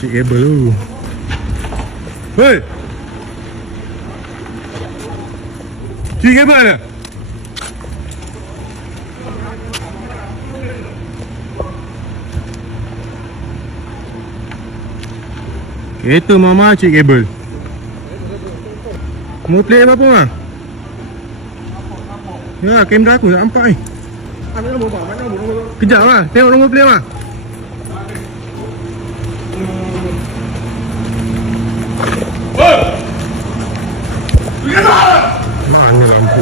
Cik kabel tu. Hei! Cik kabel ada? Kereta mama cik kabel. Mau play apa mah? Ya, kamera aku tak nampak ni. Kejap lah, tengok nombor plate mah. Mana lampu?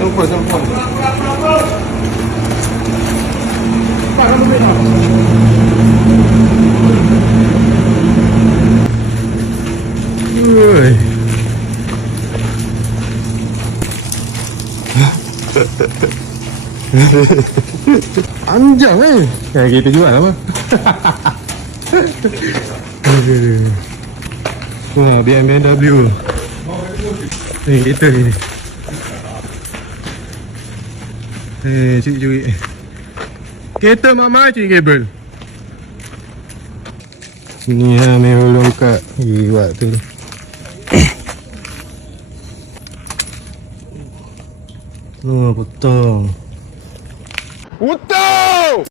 Telepon. Pak, nombor plate tak? Ui. Anjang ya kita jual apa? Wah, BMW. Ni kita ni. Cik. Kereta mama cik kabel. Sini ha Merolong kat buat tu. Oh, potong. Utau!